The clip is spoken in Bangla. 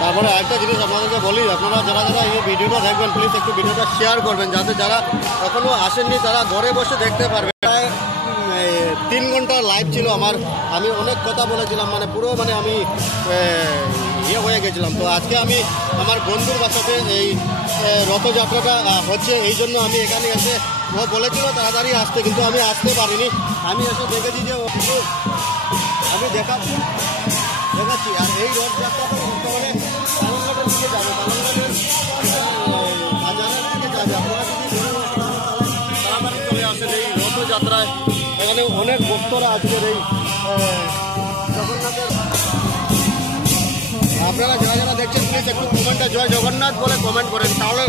তারপরে আরেকটা জিনিস আপনাদেরকে বলি, আপনারা যারা যারা এই ভিডিওটা দেখবেন প্লিজ একটু ভিডিওটা শেয়ার করবেন, যাতে যারা এখনও আসেননি তারা ঘরে বসে দেখতে পারবে। 3 ঘন্টা লাইভ ছিল আমার, আমি অনেক কথা বলেছিলাম, মানে পুরো মানে আমি হয়ে গেছিলাম। তো আজকে আমি আমার বন্ধুর বাসাতে এই রথযাত্রাটা হচ্ছে, এই জন্য আমি এখানে এসে, ও বলেছিল তাড়াতাড়ি আসতে, কিন্তু আমি আসতে পারিনি। আমি এসে দেখেছি যে আমি দেখাচ্ছি। আর এই রথযাত্রাটা বর্তমানে বালনঘাটের দিকে যাবে, বালনঘাটের বাজারের দিকে যাবে। আপনারা যদি তাড়াতাড়ি চলে আসেন এই রথযাত্রায়, এখানে অনেক ভক্তরা আজকের এই জগন্নাথের। আপনারা যারা যারা দেখছেন প্লিজ একটু কমেন্টে জয় জগন্নাথ বলে কমেন্ট করেন, তাহলে